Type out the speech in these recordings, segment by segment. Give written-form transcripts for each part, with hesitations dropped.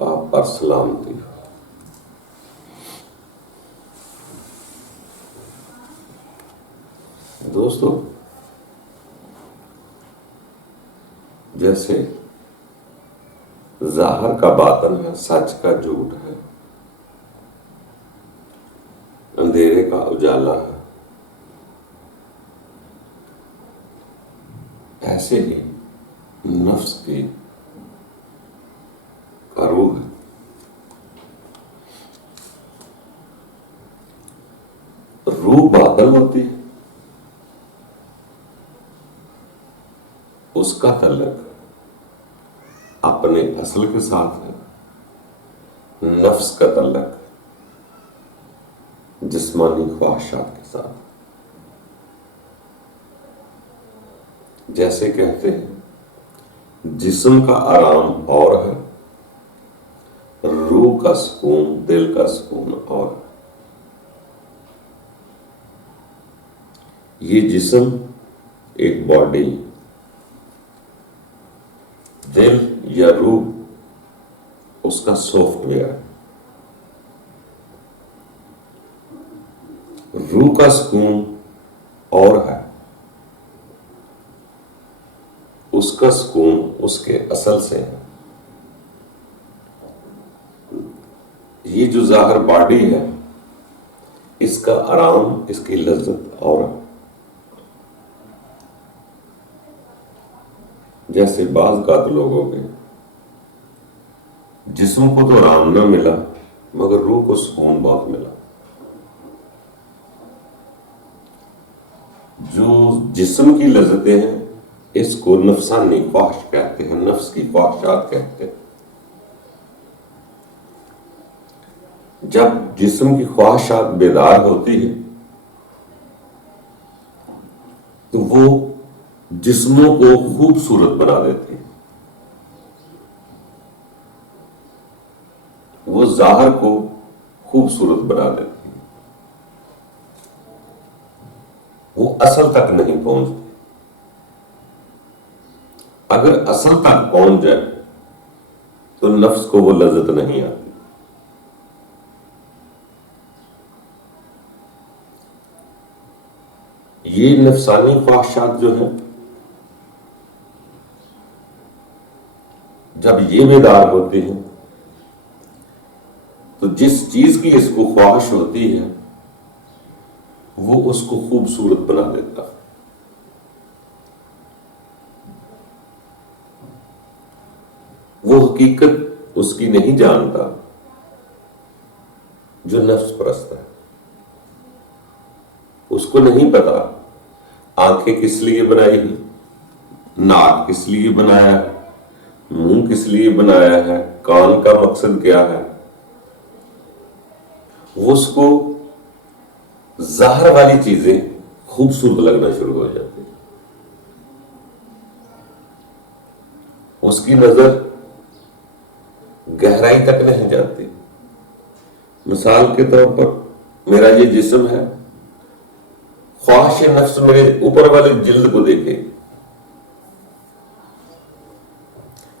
آپ پر سلامتی ہو۔ دوستو، جیسے ظاہر کا باطن ہے، سچ کا جھوٹ ہے، اندھیرے کا اجالا ہے، ایسے ہی نفس کی روح ہے۔ روح بادل ہوتی ہے، اس کا تعلق اپنے اصل کے ساتھ ہے، نفس کا تعلق جسمانی خواہشات کے ساتھ۔ جیسے کہتے ہیں جسم کا آرام اور ہے، روح کا سکون، دل کا سکون اور ہے۔ یہ جسم ایک باڈی، دل یا روح اس کا سافٹ ویئر ہے۔ روح کا سکون اور ہے، اس کا سکون اس کے اصل سے ہے۔ یہ جو ظاہر باڈی ہے، اس کا آرام، اس کی لذت اور ہے۔ جیسے بعض اوقات لوگوں کے جسم کو تو آرام نہ ملا مگر روح کو سکون بہت ملا۔ جو جسم کی لذتیں ہیں اس کو نفسانی خواہش کہتے ہیں، نفس کی خواہشات کہتے ہیں۔ جب جسم کی خواہشات بیدار ہوتی ہے تو وہ جسموں کو خوبصورت بنا دیتی ہے، وہ ظاہر کو خوبصورت بنا دیتی ہے، وہ اصل تک نہیں پہنچتی۔ اگر اصل تک پہنچ جائے تو نفس کو وہ لذت نہیں آتی۔ یہ نفسانی خواہشات جو ہیں، جب یہ بیدار ہوتی ہیں تو جس چیز کی اس کو خواہش ہوتی ہے وہ اس کو خوبصورت بنا دیتا ہے۔ وہ حقیقت اس کی نہیں جانتا جو نفس پرست ہے۔ اس کو نہیں پتا آنکھیں کس لیے بنائی ہیں، ناک کس لیے بنایا ہے، منہ کس لیے بنایا ہے، کان کا مقصد کیا ہے۔ وہ اس کو ظاہر والی چیزیں خوبصورت لگنا شروع ہو جاتی ہیں۔ اس کی نظر گہرائی تک نہیں جاتی۔ مثال کے طور پر میرا یہ جسم ہے، خواہش نفس میرے اوپر والے جلد کو دیکھے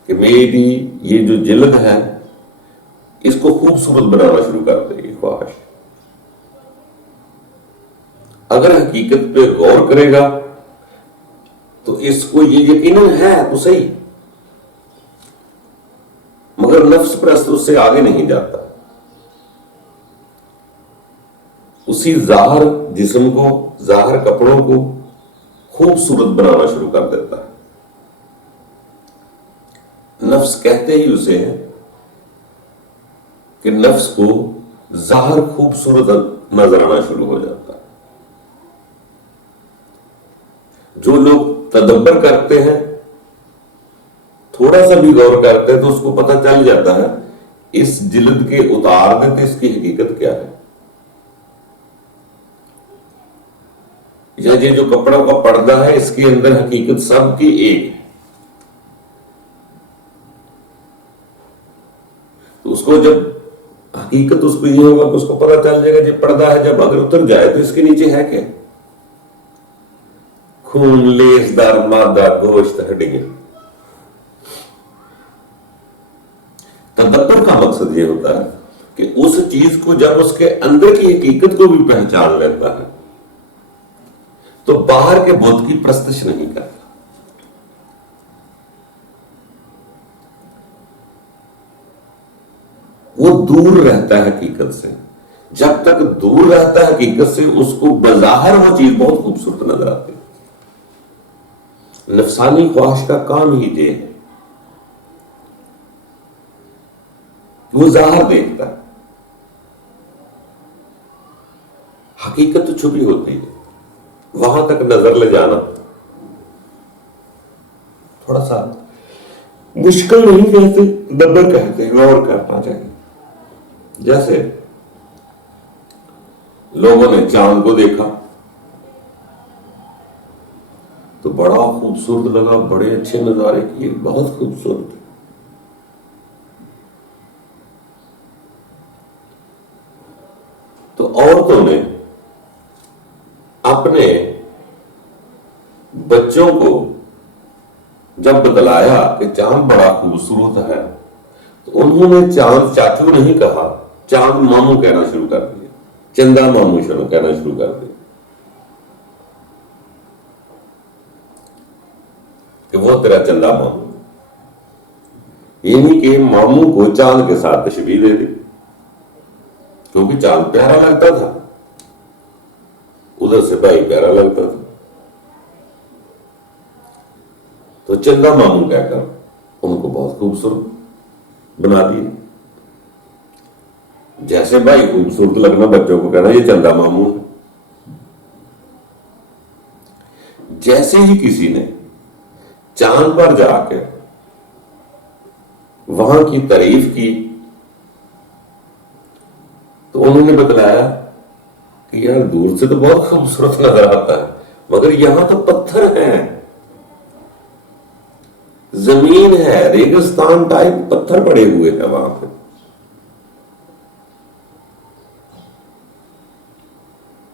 کہ میری یہ جو جلد ہے اس کو خوبصورت بنانا شروع کر دے گی خواہش۔ اگر حقیقت پہ غور کرے گا تو اس کو یہ یقیناً ہے تو صحیح، مگر نفس پرست اس سے آگے نہیں جاتا، اسی ظاہر جسم کو، ظاہر کپڑوں کو خوبصورت بنانا شروع کر دیتا ہے۔ نفس کہتے ہی اسے ہے کہ نفس کو ظاہر خوبصورت نظر آنا شروع ہو جاتا ہے۔ جو لوگ تدبر کرتے ہیں، تھوڑا سا بھی غور کرتے ہیں تو اس کو پتہ چل جاتا ہے اس جلد کے اتار دیتے اس کی حقیقت کیا ہے، یا یہ جو کپڑوں کا پردہ ہے اس کے اندر حقیقت سب کی ایک ہے۔ تو اس کو جب حقیقت اس کو یہ ہوگا کہ اس کو پتہ چل جائے گا یہ پردہ ہے، جب اگر اتر جائے تو اس کے نیچے ہے کیا؟ خون، لیس دار مادہ، گوشت، ہڈیاں۔ تدبر کا مقصد یہ ہوتا ہے کہ اس چیز کو جب اس کے اندر کی حقیقت کو بھی پہچان لیتا ہے تو باہر کے بت کی پرستش نہیں کرتا. وہ دور رہتا ہے حقیقت سے. جب تک دور رہتا ہے حقیقت سے اس کو بظاہر وہ چیز بہت خوبصورت نظر آتی ہے. نفسانی خواہش کا کام ہی یہ ہے، وہ ظاہر دیکھتا ہے، حقیقت تو چھپی ہوتی ہے. وہاں تک نظر لے جانا تھوڑا سا مشکل نہیں کہتے، دبر کہتے ہیں، غور کرنا چاہیے. جیسے لوگوں نے چاند کو دیکھا تو بڑا خوبصورت لگا، بڑے اچھے نظارے کیے، بہت خوبصورت. تو عورتوں نے اپنے بچوں کو جب بتلایا کہ چاند بڑا خوبصورت ہے تو انہوں نے چاند چاچو نہیں کہا، چاند ماموں کہنا شروع کر دیا، چندا ماموں کہنا شروع کر دیا کہ وہ تیرا چندا ماموں. یعنی کہ ماموں کو چاند کے ساتھ تشبیہ دے دی کیونکہ چاند پیارا لگتا تھا، ادھر سے بھائی پیارا لگتا تھا، تو چندا ماموں کہہ کر ان کو بہت خوبصورت بنا دیا. جیسے بھائی خوبصورت لگنا بچوں کو کہنا یہ چندا ماموں ہے. جیسے ہی کسی نے چاند پر جا کے وہاں کی تعریف کی تو انہوں نے بتلایا کہ یار دور سے تو بہت خوبصورت نظر آتا ہے مگر یہاں تو پتھر ہیں، زمین ہے، ریگستان ٹائپ پتھر پڑے ہوئے ہیں وہاں پہ.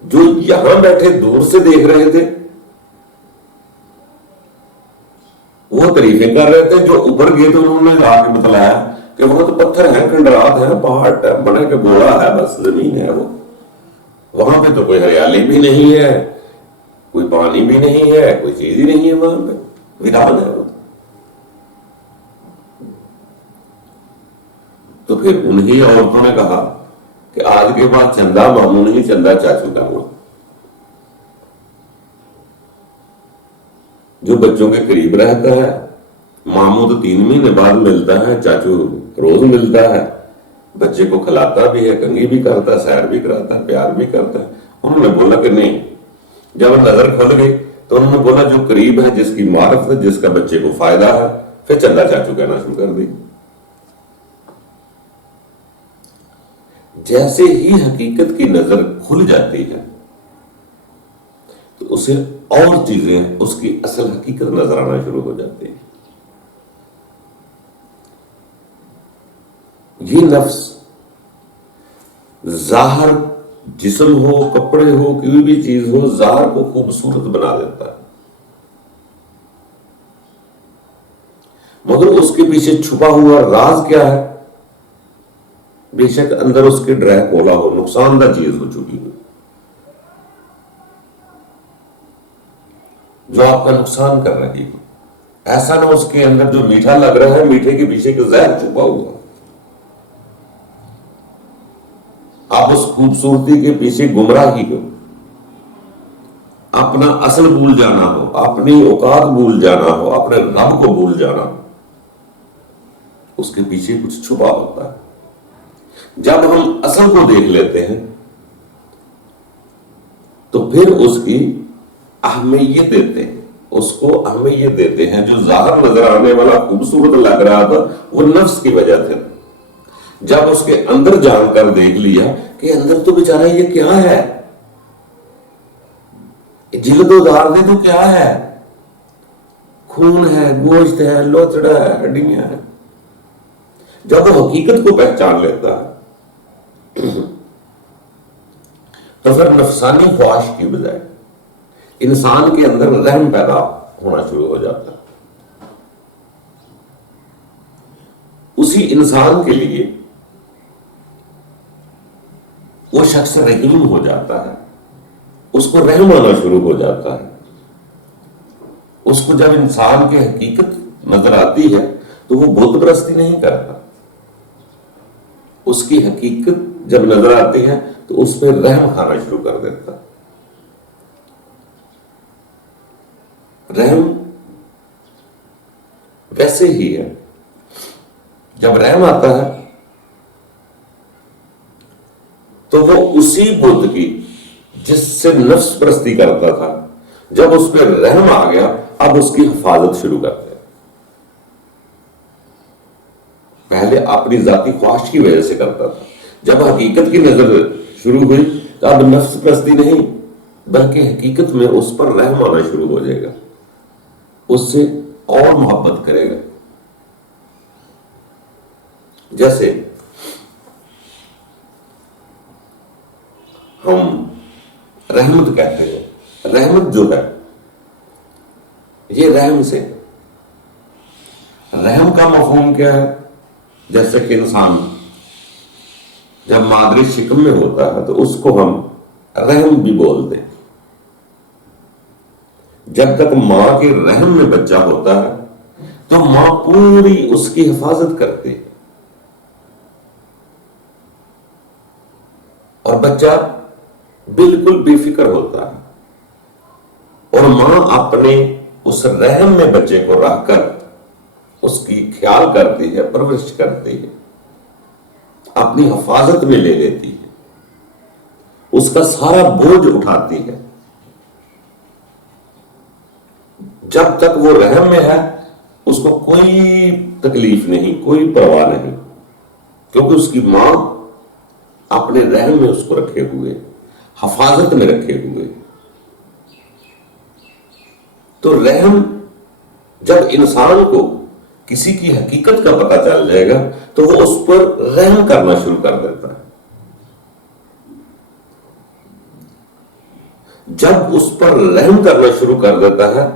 جو یہاں بیٹھے دور سے دیکھ رہے تھے وہ تعریفیں کر رہے تھے، جو اوپر گئے تو انہوں نے آ کے بتلایا کہ وہاں تو پتھر ہیں، کھنڈرات ہیں، پہاڑ بنے کے گوڑا ہے، بس زمین ہے. وہ وہاں پہ تو کوئی ہریالی بھی نہیں ہے، کوئی پانی بھی نہیں ہے، کوئی چیز ہی نہیں ہے، وہاں پہ ویران ہے. وہ تو پھر انہی عورتوں نے کہا کہ آج کے بعد چندا ماموں نہیں چندا چاچو کہوں گا. جو بچوں کے قریب رہتا ہے، ماموں تو 3 مہینے بعد ملتا ہے، چاچو روز ملتا ہے، بچے کو کھلاتا بھی ہے، کنگھی بھی کرتا ہے، سیر بھی کراتا ہے، پیار بھی کرتا ہے. انہوں نے بولا کہ نہیں. جب نظر کھل گئی تو انہوں نے بولا جو قریب ہے، جس کی معرفت ہے، جس کا بچے کو فائدہ ہے، پھر چندا چاچو کہنا شروع کر دی. جیسے ہی حقیقت کی نظر کھل جاتی ہے تو اسے اور چیزیں اس کی اصل حقیقت نظر آنا شروع ہو جاتی ہیں. یہ نفس ظاہر جسم ہو، کپڑے ہو، کوئی بھی چیز ہو، ظاہر کو خوبصورت بنا دیتا ہے مگر اس کے پیچھے چھپا ہوا راز کیا ہے؟ بے شک اندر اس کے ڈرہ کولا ہو، نقصان دہ چیز ہو چکی ہو جو آپ کا نقصان کر رہی ہو. ایسا نہ اس کے اندر جو میٹھا لگ رہا ہے میٹھے کے پیچھے کا زہر چھپا ہوا، آپ اس خوبصورتی کے پیچھے گمراہی ہو، اپنا اصل بھول جانا ہو، اپنی اوقات بھول جانا ہو، اپنے رب کو بھول جانا ہو. اس کے پیچھے کچھ چھپا ہوتا ہے. جب ہم اصل کو دیکھ لیتے ہیں تو پھر اس کی اہمیت دیتے ہیں، اس کو اہمیت دیتے ہیں. جو ظاہر نظر آنے والا خوبصورت لگ رہا تھا وہ نفس کی وجہ سے. جب اس کے اندر جان کر دیکھ لیا کہ اندر تو بیچارہ یہ کیا ہے، جلد و دار دے تو کیا ہے، خون ہے، گوشت ہے، لوتڑا ہے، ہڈیاں ہیں. جب وہ حقیقت کو پہچان لیتا ہے تو پھر نفسانی خواہش کی بجائے انسان کے اندر رحم پیدا ہونا شروع ہو جاتا ہے. اسی انسان کے لیے وہ شخص رحیم ہو جاتا ہے، اس کو رحم آنا شروع ہو جاتا ہے۔ اس کو جب انسان کی حقیقت نظر آتی ہے تو وہ بت پرستی نہیں کرتا، اس کی حقیقت جب نظر آتی ہے تو اس پہ رحم کھانا شروع کر دیتا۔ رحم ویسے ہی ہے، جب رحم آتا ہے تو وہ اسی بت کی جس سے نفس پرستی کرتا تھا، جب اس پہ رحم آ گیا اب اس کی حفاظت شروع کرتے ہیں۔ پہلے اپنی ذاتی خواہش کی وجہ سے کرتا تھا، جب حقیقت کی نظر شروع ہوئی تو اب نفس پرستی نہیں بلکہ حقیقت میں اس پر رحم آنا شروع ہو جائے گا، اس سے اور محبت کرے گا۔ جیسے ہم رحمت کہتے ہیں، رحمت جو ہے یہ رحم سے، رحم کا مفہوم کیا ہے؟ جیسے کہ انسان جب مادری شکم میں ہوتا ہے تو اس کو ہم رحم بھی بولتے ہیں۔ جب تک ماں کے رحم میں بچہ ہوتا ہے تو ماں پوری اس کی حفاظت کرتی ہے، اور بچہ بالکل بے فکر ہوتا ہے، اور ماں اپنے اس رحم میں بچے کو رکھ کر اس کی خیال کرتی ہے، پرورش کرتی ہے، اپنی حفاظت میں لے لیتی ہے، اس کا سارا بوجھ اٹھاتی ہے۔ جب تک وہ رحم میں ہے اس کو کوئی تکلیف نہیں، کوئی پرواہ نہیں، کیونکہ اس کی ماں اپنے رحم میں اس کو رکھے ہوئے، حفاظت میں رکھے ہوئے۔ تو رحم جب انسان کو کسی کی حقیقت کا پتہ چل جائے گا تو وہ اس پر رحم کرنا شروع کر دیتا ہے۔ جب اس پر رحم کرنا شروع کر دیتا ہے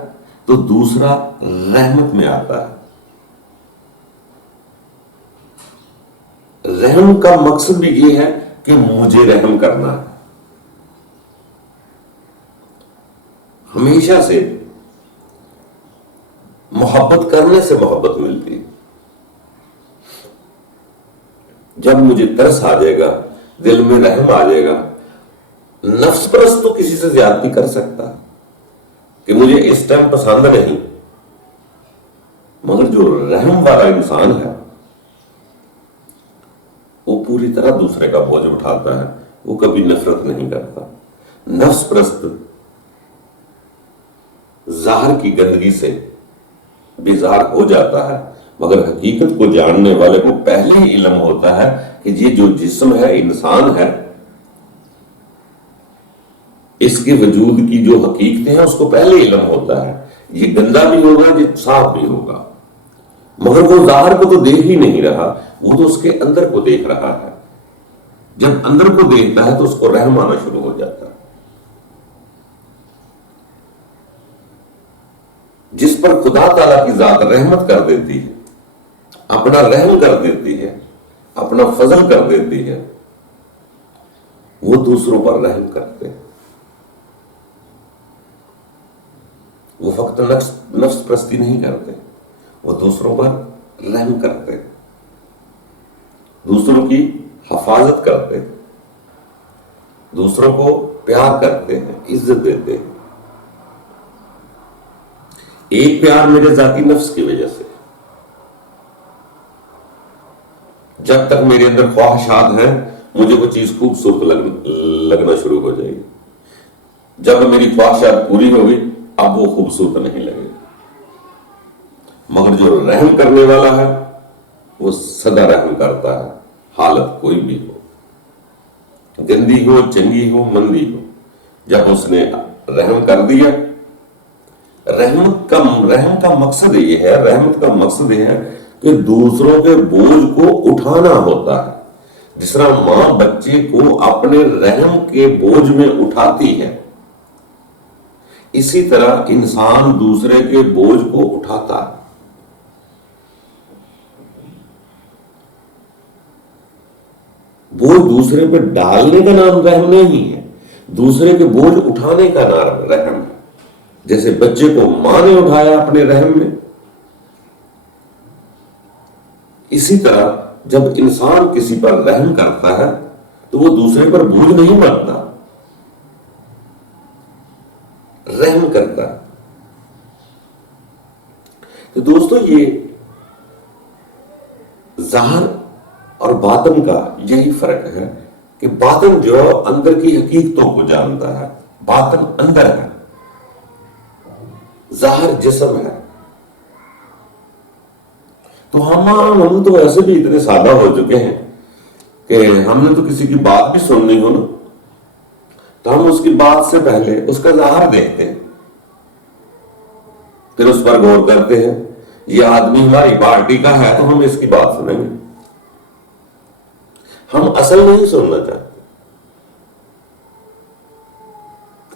تو دوسرا رحمت میں آتا ہے۔ رحم کا مقصد بھی یہ ہے کہ مجھے رحم کرنا ہے۔ ہمیشہ سے محبت کرنے سے محبت ملتی ہے۔ جب مجھے ترس آ جائے گا، دل میں رحم آ جائے گا، نفس پرست تو کسی سے زیادتی کر سکتا کہ مجھے اس ٹائم پسند نہیں، مگر جو رحم والا انسان ہے وہ پوری طرح دوسرے کا بوجھ اٹھاتا ہے، وہ کبھی نفرت نہیں کرتا۔ نفس پرست ظاہر کی گندگی سے بیزار ہو جاتا ہے، مگر حقیقت کو جاننے والے کو پہلے ہی علم ہوتا ہے کہ یہ جو جسم ہے، انسان ہے، اس کے وجود کی جو حقیقتیں ہیں اس کو پہلے علم ہوتا ہے، یہ گندا بھی ہوگا، یہ صاف بھی ہوگا، مگر وہ ظاہر کو تو دیکھ ہی نہیں رہا، وہ تو اس کے اندر کو دیکھ رہا ہے۔ جب اندر کو دیکھتا ہے تو اس کو رحم آنا شروع ہو جاتا ہے۔ جس پر خدا تعالیٰ کی ذات رحمت کر دیتی ہے، اپنا رحم کر دیتی ہے، اپنا فضل کر دیتی ہے، وہ دوسروں پر رحم کرتے ہیں۔ وہ فقط نفس پرستی نہیں کرتے، وہ دوسروں پر رحم کرتے ہیں، دوسروں کی حفاظت کرتے ہیں، دوسروں کو پیار کرتے ہیں، عزت دیتے ہیں۔ ایک پیار میرے ذاتی نفس کی وجہ سے، جب تک میرے اندر خواہشات ہیں مجھے وہ چیز خوبصورت لگنا شروع ہو جائے گی، جب میری خواہشات پوری ہوگی اب وہ خوبصورت نہیں لگے گی۔ مگر جو رحم کرنے والا ہے وہ سدا رحم کرتا ہے، حالت کوئی بھی ہو، گندی ہو، چنگی ہو، مندی ہو، جب اس نے رحم کر دیا۔ رحم کا مقصد یہ ہے، رحمت کا مقصد یہ ہے کہ دوسروں کے بوجھ کو اٹھانا ہوتا ہے۔ جس طرح ماں بچے کو اپنے رحم کے بوجھ میں اٹھاتی ہے، اسی طرح انسان دوسرے کے بوجھ کو اٹھاتا ہے۔ بوجھ دوسرے پہ ڈالنے کا نام رحم نہیں ہے، دوسرے کے بوجھ اٹھانے کا نام رحم ہے۔ جیسے بچے کو ماں نے اٹھایا اپنے رحم میں، اسی طرح جب انسان کسی پر رحم کرتا ہے تو وہ دوسرے پر بوجھ نہیں بنتا، رحم کرتا ہے۔ تو دوستو، یہ ظاہر اور باطن کا یہی فرق ہے کہ باطن جو اندر کی حقیقتوں کو جانتا ہے، باطن اندر ہے، ظاہر جسم ہے۔ تو ہم تو ایسے بھی اتنے سادہ ہو چکے ہیں کہ ہم نے تو کسی کی بات بھی سننی ہو نا تو ہم اس کی بات سے پہلے اس کا ظاہر دیکھتے ہیں، پھر اس پر غور کرتے ہیں، یہ آدمی ہماری پارٹی کا ہے تو ہم اس کی بات سنیں گے، ہم اصل نہیں سننا چاہتے۔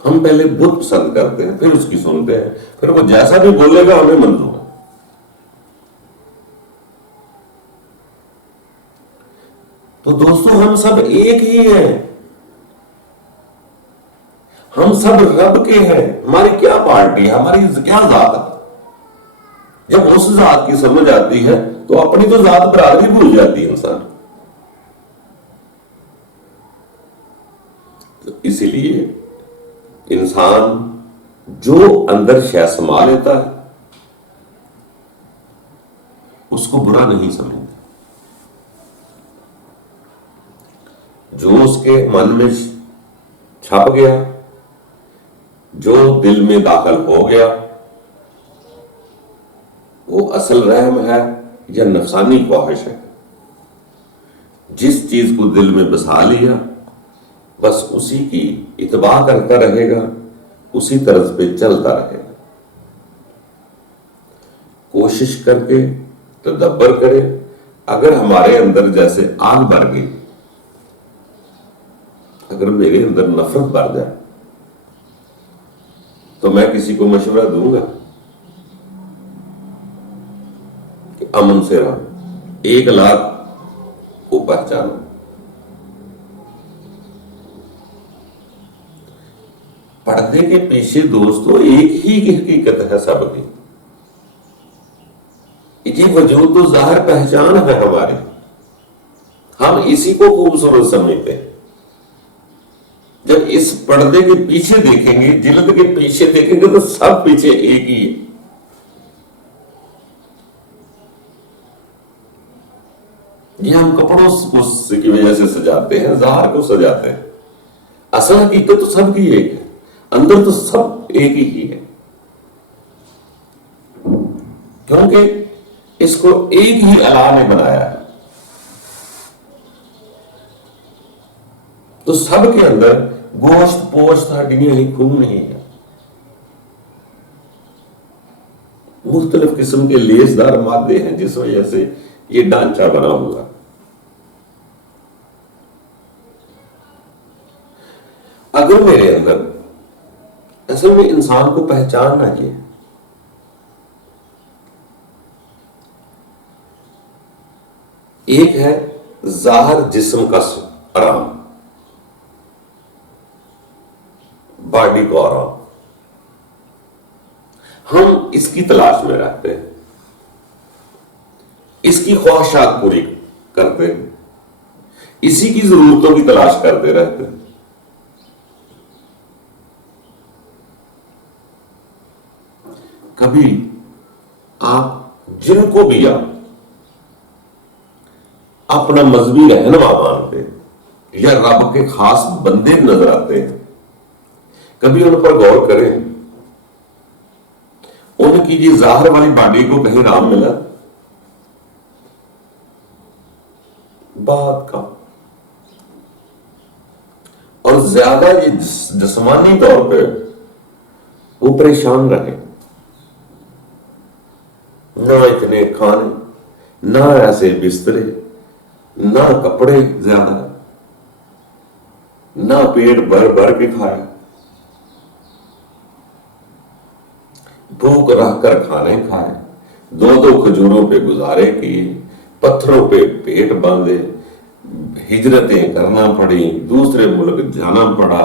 ہم پہلے بت پسند کرتے ہیں، پھر اس کی سنتے ہیں، پھر وہ جیسا بھی بولے گا ہمیں منظور ہے۔ تو دوستو، ہم سب ایک ہی ہیں، ہم سب رب کے ہیں، ہماری کیا پارٹی ہے، ہماری کیا ذات ہے۔ جب اس ذات کی سمجھ آتی ہے تو اپنی تو ذات برادری بھول جاتی ہے انسان۔ تو اسی لیے انسان جو اندر شے سما لیتا ہے اس کو برا نہیں سمجھتا، جو اس کے من میں چھپ گیا، جو دل میں داخل ہو گیا، وہ اصل رحم ہے یا نفسانی خواہش ہے۔ جس چیز کو دل میں بسا لیا بس اسی کی اتباع کرتا رہے گا، اسی طرز پہ چلتا رہے گا۔ کوشش کر کے تدبر کرے، اگر ہمارے اندر جیسے آگ بھر گئی، اگر میرے اندر نفرت بھر جائے تو میں کسی کو مشورہ دوں گا کہ امن سے رہو، 1,00,000 کو پہچانو۔ پردے کے پیچھے دوستو ایک ہی کی حقیقت ہے سب کی، یہ وجود تو ظاہر پہچان ہے ہماری، ہم اسی کو خوبصورت سمجھتے ہیں۔ جب اس پردے کے پیچھے دیکھیں گے، جلد کے پیچھے دیکھیں گے تو سب پیچھے ایک ہی ہے۔ یہ ہم کپڑوں کی وجہ سے سجاتے ہیں، ظاہر کو سجاتے ہیں، اصل حقیقت تو سب کی ایک ہے، اندر تو سب ایک ہی ہے، کیونکہ اس کو ایک ہی اللہ نے بنایا ہے۔ تو سب کے اندر گوشت پوشت ہڈیاں ہی خون نہیں ہے، مختلف قسم کے لیسدار مادے ہیں جس وجہ سے یہ ڈھانچہ بنا ہوا۔ اگر میرے اندر اصل میں انسان کو پہچاننا یہ ایک ہے ظاہر جسم کا آرام، باڈی کو آرام، ہم اس کی تلاش میں رہتے ہیں، اس کی خواہشات پوری کرتے ہیں، اسی کی ضرورتوں کی تلاش کرتے رہتے ہیں۔ کبھی آپ جن کو بھی اپنا مذہبی رہنما مانتے ہیں یا رب کے خاص بندے نظر آتے ہیں، کبھی ان پر غور کریں، ان کی یہ ظاہر والی باڈی کو کہیں رام ملا؟ بات کا اور زیادہ یہ جسمانی طور پہ وہ پریشان رہے، نہ اتنے کھانے، نہ ایسے بسترے، نہ کپڑے زیادہ، نہ پیٹ بھر بھر کے کھائے، بھوک رہ کر کھانے کھائے، 2 کھجوروں پہ گزارے کیے، پتھروں پہ پیٹ باندھے، ہجرتیں کرنا پڑی، دوسرے ملک جانا پڑا،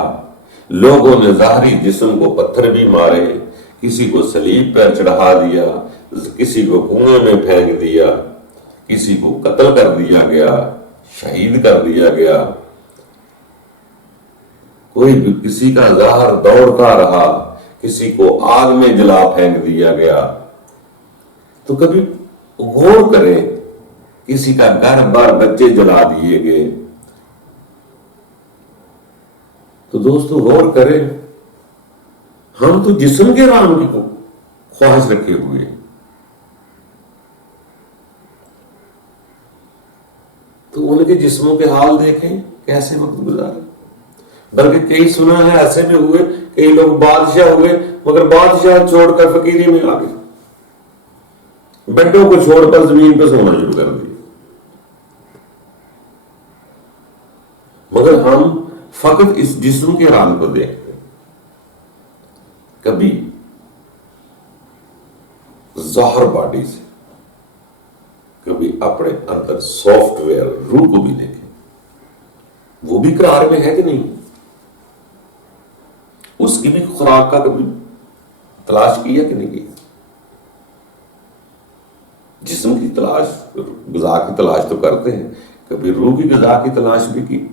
لوگوں نے ظاہری جسم کو پتھر بھی مارے، کسی کو صلیب پر چڑھا دیا، کسی کو کنویں میں پھینک دیا، کسی کو قتل کر دیا گیا، شہید کر دیا گیا، کوئی بھی کسی کا ظاہر دوڑتا رہا، کسی کو آگ میں جلا پھینک دیا گیا۔ تو کبھی غور کریں، کسی کا گھر بار بچے جلا دیے گئے۔ تو دوستو غور کریں، ہم تو جسم کے رام کی خواہش رکھے ہوئے، تو ان کے جسموں کے حال دیکھیں کیسے وقت گزارے۔ بلکہ کئی سنا ہے ایسے بھی ہوئے، کئی لوگ بادشاہ ہوئے مگر بادشاہ چھوڑ کر فقیری میں آ گئے، بیٹوں کو چھوڑ کر زمین پہ سونا شروع کر دیا۔ مگر ہم فقط اس جسم کے رام کو دیکھتے ہیں، کبھی ظاہر باڈی سے، کبھی اپنے اندر سافٹ ویئر روح کو بھی دیکھیں، وہ بھی قرار میں ہے کہ نہیں، اس کی بھی خوراک کا کبھی تلاش کیا کہ نہیں کیا؟ جسم کی تلاش، غذا کی تلاش تو کرتے ہیں، کبھی روح کی غذا کی تلاش بھی کی؟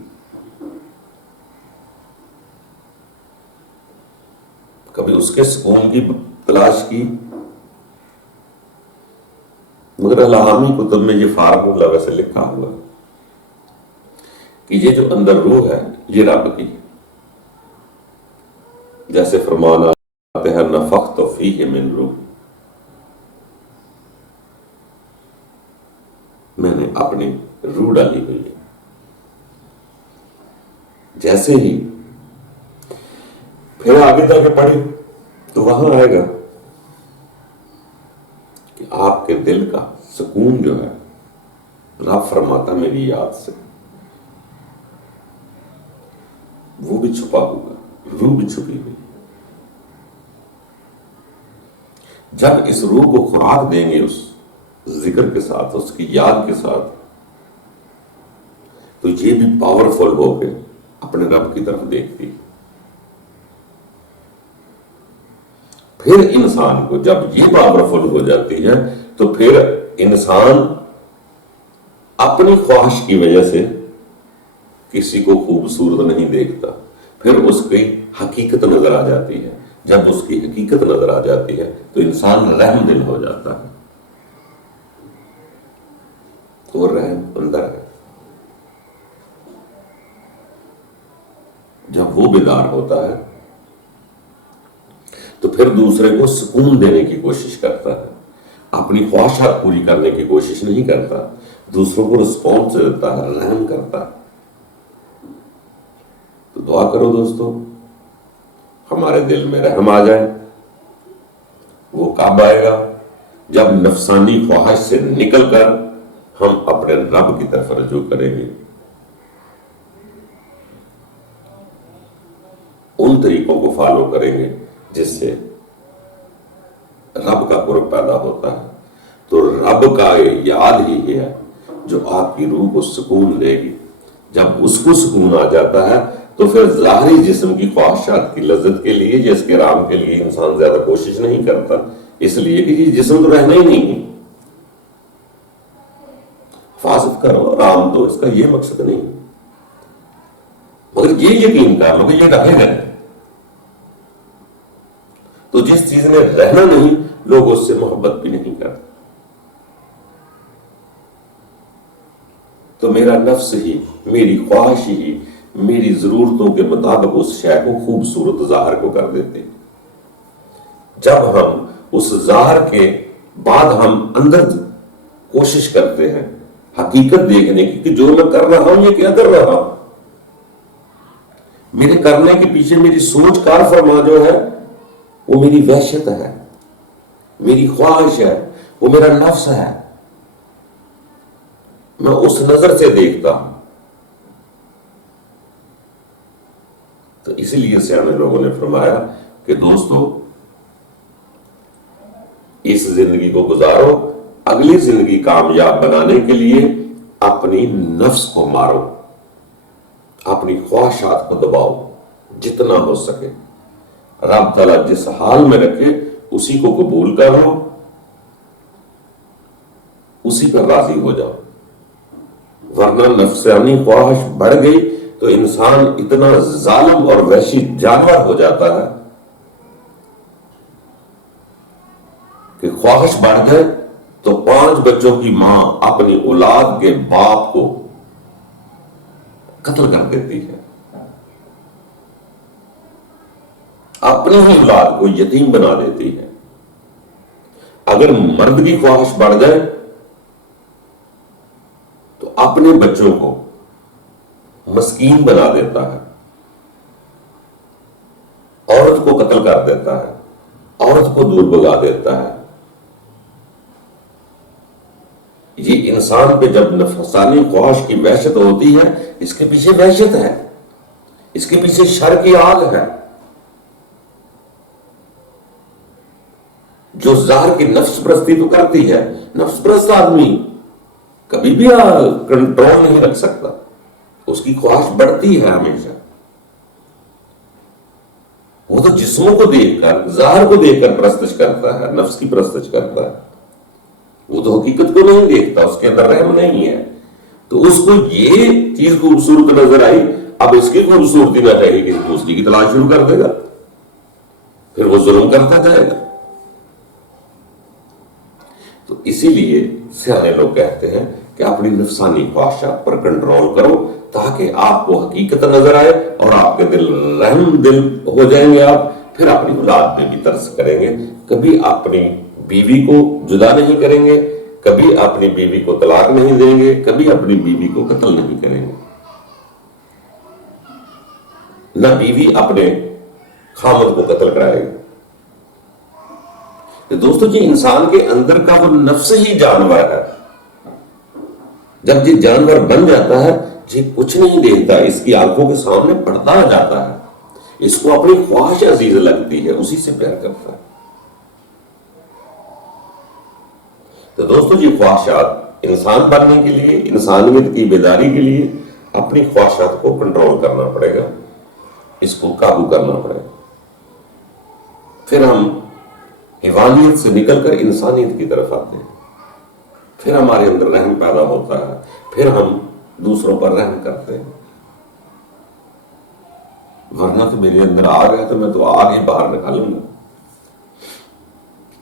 کبھی اس کے سکون کی تلاش کی؟ مگر الہامی کتب میں یہ فارمولہ ویسے لکھا ہوا کہ یہ جو اندر روح ہے یہ رب کی، جیسے فرمان آتے ہیں نفخت فیہ من روح، میں نے اپنی روح ڈالی ہوئی ہے۔ جیسے ہی پھر آگے جا کے پڑھی تو وہاں آئے گا کہ آپ کے دل کا سکون جو ہے رب فرماتا میری یاد سے، وہ بھی چھپا ہوا، روح بھی چھپی ہوئی۔ جب اس روح کو خوراک دیں گے اس ذکر کے ساتھ، اس کی یاد کے ساتھ، تو یہ بھی پاورفل ہو کے اپنے رب کی طرف دیکھتی۔ پھر انسان کو جب یہ پاورفل ہو جاتی ہے تو پھر انسان اپنی خواہش کی وجہ سے کسی کو خوبصورت نہیں دیکھتا، پھر اس کی حقیقت نظر آ جاتی ہے۔ جب اس کی حقیقت نظر آ جاتی ہے تو انسان رحم دل ہو جاتا ہے، تو رحم اندر ہے۔ جب وہ بیدار ہوتا ہے تو پھر دوسرے کو سکون دینے کی کوشش کرتا ہے، اپنی خواہشات پوری کرنے کی کوشش نہیں کرتا، دوسروں کو رسپانس دیتا ہے، رحم کرتا ہے۔ تو دعا کرو دوستو، ہمارے دل میں رحم آ جائے۔ وہ کب آئے گا؟ جب نفسانی خواہش سے نکل کر ہم اپنے رب کی طرف رجوع کریں گے، ان طریقوں کو فالو کریں گے جس سے رب کا قرب پیدا ہوتا ہے۔ تو رب کا یاد ہی ہے جو آپ کی روح کو سکون دے گی۔ جب اس کو سکون آ جاتا ہے تو پھر ظاہری جسم کی خواہشات کی لذت کے لیے یا اس کے آرام کے لیے انسان زیادہ کوشش نہیں کرتا، اس لیے کہ یہ جسم تو رہنا ہی نہیں ہے۔ حفاظت کرو، آرام دو، اس کا یہ مقصد نہیں، مگر یہ یقین کر لو کہ یہ رہے گا۔ تو جس چیز میں رہنا نہیں، لوگ اس سے محبت بھی نہیں کرتے۔ تو میرا نفس ہی، میری خواہش ہی میری ضرورتوں کے مطابق اس شے کو خوبصورت ظاہر کو کر دیتے ہیں۔ جب ہم اس ظاہر کے بعد ہم اندر کوشش کرتے ہیں حقیقت دیکھنے کی کہ جو میں کر رہا ہوں یہ کیا کر رہا ہوں، میرے کرنے کے پیچھے میری سوچ کار فرما جو ہے وہ میری وحشت ہے، میری خواہش ہے، وہ میرا نفس ہے، میں اس نظر سے دیکھتا ہوں۔ تو اسی لیے سیانے لوگوں نے فرمایا کہ دوستو اس زندگی کو گزارو، اگلی زندگی کامیاب بنانے کے لیے اپنی نفس کو مارو، اپنی خواہشات کو دباؤ جتنا ہو سکے، رب تعالیٰ جس حال میں رکھے اسی کو قبول کر لو، اسی پر راضی ہو جاؤ، ورنہ نفسانی خواہش بڑھ گئی تو انسان اتنا ظالم اور وحشی جانور ہو جاتا ہے کہ خواہش بڑھ جائے تو 5 بچوں کی ماں اپنی اولاد کے باپ کو قتل کر دیتی ہے، اپنی ہی اولاد کو یتیم بنا دیتی ہے۔ اگر مرد کی خواہش بڑھ جائے تو اپنے بچوں کو مسکین بنا دیتا ہے، عورت کو قتل کر دیتا ہے، عورت کو دور بھگا دیتا ہے۔ یہ انسان پہ جب نفسانی خواہش کی وحشت ہوتی ہے، اس کے پیچھے وحشت ہے، اس کے پیچھے شر کی آگ ہے۔ جو ظاہر کی نفس پرستی تو کرتی ہے، نفس پرست آدمی کبھی بھی کنٹرول نہیں رکھ سکتا، اس کی خواہش بڑھتی ہے ہمیشہ۔ وہ تو جسموں کو دیکھ کر، ظاہر کو دیکھ کر پرستش کرتا ہے، نفس کی پرستش کرتا ہے، وہ تو حقیقت کو نہیں دیکھتا، اس کے اندر رحم نہیں ہے۔ تو اس کو یہ چیز خوبصورت نظر آئی، اب اس کی خوبصورتی نہ رہے گی، دوسری کی تلاش شروع کر دے گا، پھر وہ ظلم کرتا جائے گا۔ تو اسی لیے سیانے لوگ کہتے ہیں کہ اپنی نفسانی خواہشات پر کنٹرول کرو تاکہ آپ کو حقیقت نظر آئے اور آپ کے رحم دل ہو جائیں گے، آپ پھر اپنی اولاد میں بھی ترس کریں گے، کبھی اپنی بیوی کو جدا نہیں کریں گے، کبھی اپنی بیوی کو طلاق نہیں دیں گے، کبھی اپنی بیوی کو قتل نہیں کریں گے، نہ بیوی اپنے خامد کو قتل کرائے گی۔ دوستو جی، انسان کے اندر کا وہ نفس ہی جانور ہے، جب یہ جانور بن جاتا ہے یہ کچھ نہیں دیکھتا، اس کی آنکھوں کے سامنے پڑتا جاتا ہے، اس کو اپنی خواہش عزیز لگتی ہے، اسی سے پیار کرتا ہے۔ تو دوستو جی، خواہشات انسان بننے کے لیے، انسانیت کی بیداری کے لیے اپنی خواہشات کو کنٹرول کرنا پڑے گا، اس کو قابو کرنا پڑے گا، پھر ہم حیوانیت سے نکل کر انسانیت کی طرف آتے ہیں، پھر ہمارے اندر رحم پیدا ہوتا ہے، پھر ہم دوسروں پر رحم کرتے ہیں۔ ورنہ تو میرے اندر آگ ہے تو میں تو آگ ہی باہر نکالوں گا،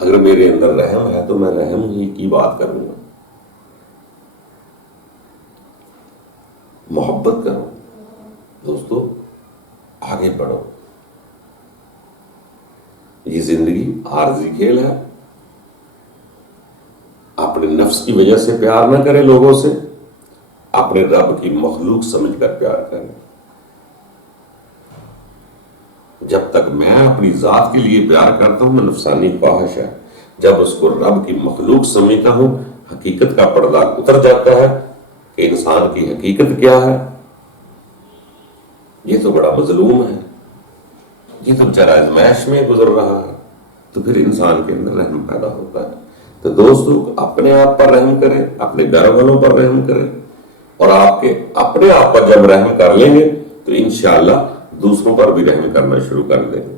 اگر میرے اندر رحم ہے تو میں رحم ہی کی بات کروں گا، محبت کرو۔ دوستو آگے بڑھو، یہ زندگی عارضی کھیل ہے، اپنے نفس کی وجہ سے پیار نہ کرے لوگوں سے، اپنے رب کی مخلوق سمجھ کر پیار کرے۔ جب تک میں اپنی ذات کے لیے پیار کرتا ہوں میں نفسانی خواہش ہے، جب اس کو رب کی مخلوق سمجھتا ہوں حقیقت کا پردہ اتر جاتا ہے کہ انسان کی حقیقت کیا ہے، یہ تو بڑا مظلوم ہے، یہ تو بیچارہ آزمائش میں گزر رہا ہے، تو پھر انسان کے اندر رحم پیدا ہوتا ہے۔ تو دوستو اپنے آپ پر رحم کریں، اپنے گھر والوں پر رحم کریں، اور آپ کے اپنے آپ پر جب رحم کر لیں گے تو انشاءاللہ دوسروں پر بھی رحم کرنا شروع کر دیں گے۔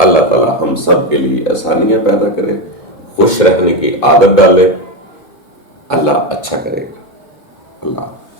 اللہ تعالی ہم سب کے لیے آسانیاں پیدا کرے، خوش رہنے کی عادت ڈالے، اللہ اچھا کرے گا۔ اللہ